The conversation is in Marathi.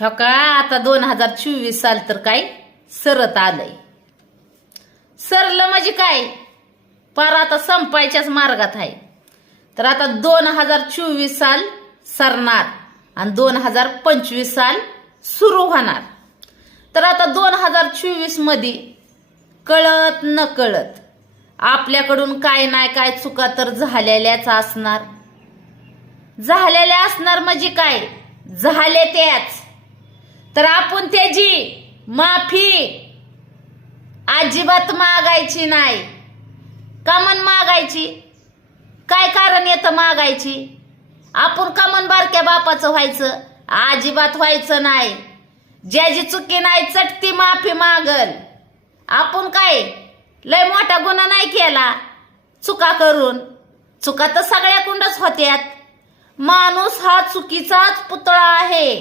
हो का आता 2024 साल तर काय सरत आलंय. सरलं म्हणजे काय पार आता संपायच्याच मार्गात आहे. तर आता 2024 साल सरणार आणि 2025 साल सुरू होणार. तर आता 2024 मध्ये कळत न कळत आपल्याकडून काय नाही काय चुका तर झालेल्याच असणार. झालेल्या असणार म्हणजे काय झाले त्याच. तर आपण त्याची माफी अजिबात मागायची नाही. का म्हण मागायची? काय कारण येतं मागायची? आपण का म्हण बारक्या बापाचं व्हायचं? अजिबात व्हायचं नाही. ज्याची चुकी नाही चटती माफी मागल. आपण काय लय मोठा गुन्हा नाही केला चुका करून. चुका तर सगळ्याकडूनच होत्यात. माणूस हा चुकीचाच पुतळा आहे.